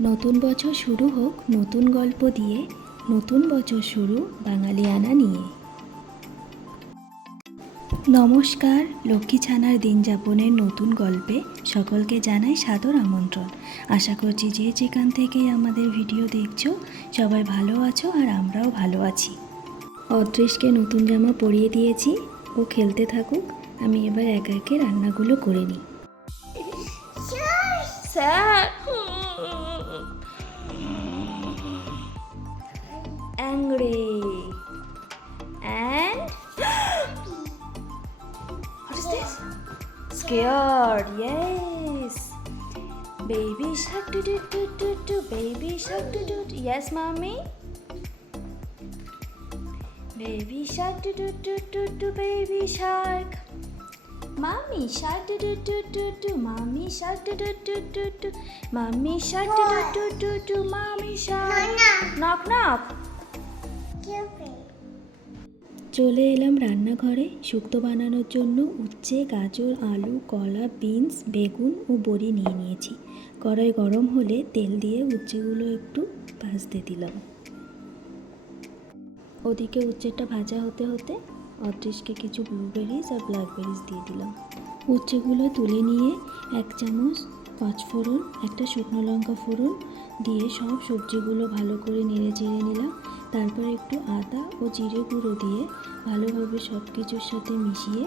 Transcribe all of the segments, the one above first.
নতুন বছর শুরু হোক নতুন গল্প দিয়ে, নতুন বছর শুরু বাঙালিয়ানা নিয়ে। নমস্কার, লক্ষ্মী ছানার দিন যাপনের নতুন গল্পে সকলকে জানাই সাদর আমন্ত্রণ। আশা করছি যে যেখান থেকেই আমাদের ভিডিও দেখছ, সবাই ভালো আছো আর আমরাও ভালো আছি। অদৃশকে নতুন জামা পরিয়ে দিয়েছি, ও খেলতে থাকুক, আমি এবার একে একে রান্নাগুলো করে নিই। Sad. Scared. Yes. Baby shark do do do do do. Baby shark do do. do. Yes, mommy. Baby shark do do do do do. Baby shark. Mommy shark do do do do do. Mommy shark do do do do do. Mommy shark do do do do do. Mommy shark. Knock knock. চলে এলাম রান্নাঘরে। শুক্তো বানানোর জন্য উচ্ছে, গাজর, আলু, কলা, beans, বেগুন ও বড়ি নিয়ে নিয়েছি। কড়াই গরম হলে তেল দিয়ে উচ্ছেগুলো একটু ভাজতে দিলাম। ওদিকে উচ্ছেটা ভাজা হতে হতে অদৃশকে কিছু ব্লুবেরিজ আর ব্ল্যাকবেরিজ দিয়ে দিলাম। উচ্ছেগুলো তুলে নিয়ে এক চামচ পাঁচ ফোড়ন, একটা শুকনো লঙ্কা ফোড়ন দিয়ে সব সবজিগুলো ভালো করে নেড়ে চেড়ে নিলাম। তারপর একটু আদা ও জিরে গুঁড়ো দিয়ে ভালোভাবে সব কিছুর সাথে মিশিয়ে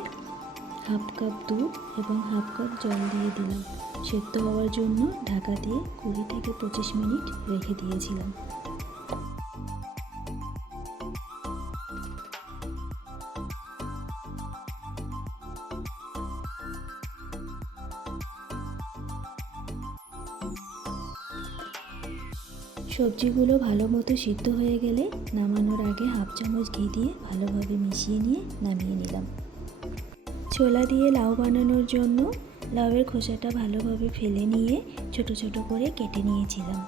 হাফ কাপ দুধ এবং হাফ কাপ জল দিয়ে দিলাম। সেদ্ধ হওয়ার জন্য ঢাকা দিয়ে কুড়ি থেকে পঁচিশ মিনিট রেখে দিয়েছিলাম। সবজিগুলো ভালো মতো সিদ্ধ হয়ে গেলে নামানোর আগে হাফ চামচ ঘি দিয়ে ভালোভাবে মিশিয়ে নিয়ে নামিয়ে নিলাম। ছোলা দিয়ে লাউ বানানোর জন্য লাউয়ের খোসাটা ভালোভাবে ফেলে নিয়ে ছোট ছোট করে কেটে নিয়েছিলাম।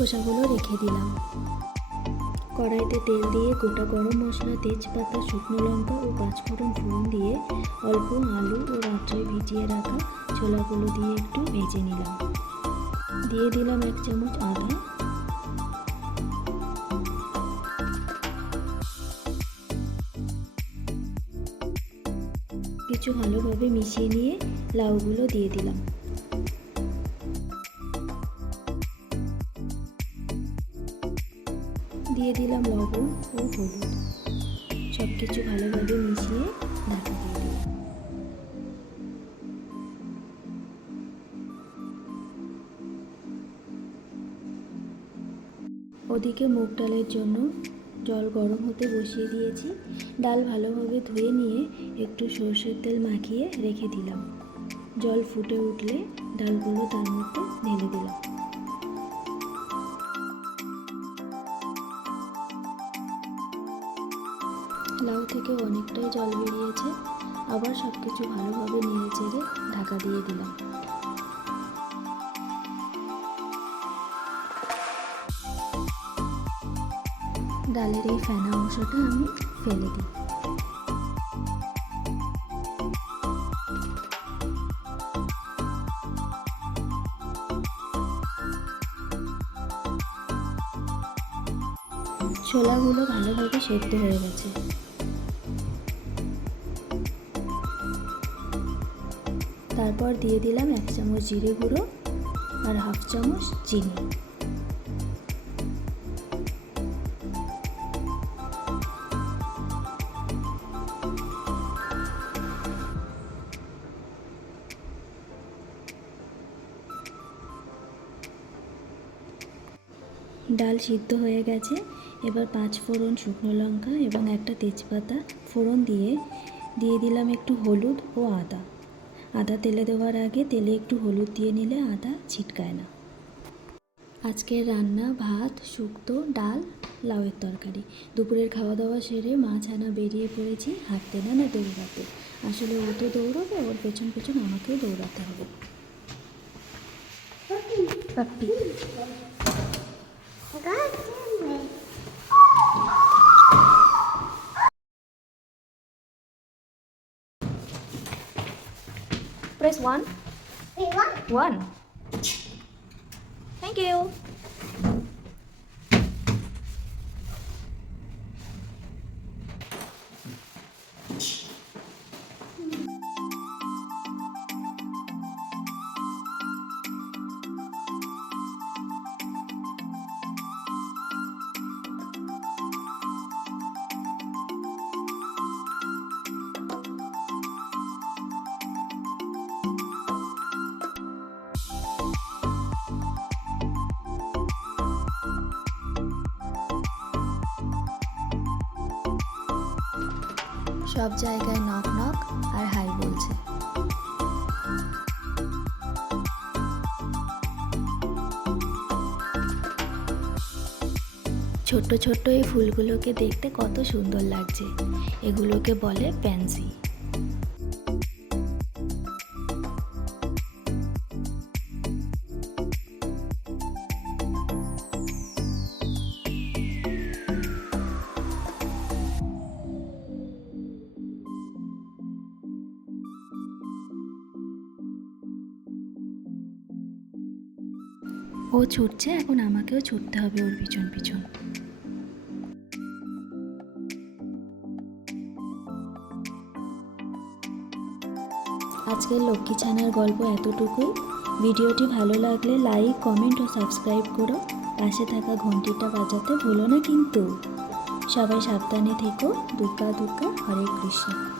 খোসাগুলো রেখে দিলাম। কড়াইতে তেল দিয়ে গোটা গরম মশলা, তেজপাতা, শুকনো লঙ্কা ও পাঁচফোড়ন ফোড়ন দিয়ে অল্প আলু ও রাত্রে ভিজিয়ে রাখা ছোলাগুলো দিয়ে একটু ভেজে নিলাম। দিয়ে দিলাম এক চামচ আদা। কিছু ভালোভাবে মিশিয়ে নিয়ে লাউগুলো দিয়ে দিলাম। দিয়ে দিলাম লবণ ও হলুদ। সব কিছু ভালোভাবে মিশিয়ে ঢাকা দিয়ে দিলাম। ওদিকে মুগ ডালের জন্য জল গরম হতে বসিয়ে দিয়েছি। ডাল ভালোভাবে ধুয়ে নিয়ে একটু সর্ষের তেল মাখিয়ে রেখে দিলাম। জল ফুটে উঠলে ডালগুলো তার মধ্যে ঢেলে দিলাম। থেকে অনেকটাই জল বেরিয়েছে। আবার সব কিছু ভালোভাবে নিয়ে চেড়ে ঢাকা দিয়ে দিলাম। ডালের এই ফেনা অংশটা আমি ফেলে দিই। ছোলাগুলো ভালোভাবে সেদ্ধ হয়ে গেছে। তারপর দিয়ে দিলাম এক চামচ জিরে গুঁড়ো আর হাফ চামচ চিনি। ডাল সিদ্ধ হয়ে গেছে। এবার পাঁচ ফোড়ন শুকনো লঙ্কা এবং একটা তেজপাতা ফোড়ন দিয়ে দিয়ে দিলাম একটু হলুদ ও আদা। আদা তেলে দেওয়ার আগে তেলে একটু হলুদ দিয়ে নিলে আদা ছিটকায় না। আজকের রান্না ভাত শুক্তো ডাল লাউয়ের তরকারি। দুপুরের খাওয়া দাওয়া সেরে মাছ আনা বেরিয়ে পড়েছি হাঁটতে না না দৌড়াতে। আসলে ও তো দৌড়বে ওর পেছন পেছন আমাকেও দৌড়াতে হবে। পাপ্পি। Press one. One. Thank you. সব জায়গায় নক নক আর হাই বলছে। ছোট্ট ছোট্ট এই ফুলগুলোকে দেখতে কত সুন্দর লাগছে। এগুলোকে বলে প্যান্সি। ও ছুটছে, এখন আমাকেও ছুটতে হবে ওর পিছন পিছন। আজকের লক্ষ্মী ছানার গল্প এতটুকুই। ভিডিওটি ভালো লাগলে লাইক, কমেন্ট ও সাবস্ক্রাইব করো। পাশে থাকা ঘন্টিটা বাজাতে ভুলো না কিন্তু। সবাই সাবধানে থেকো। দুর্গা দুর্গা, হরে কৃষ্ণ।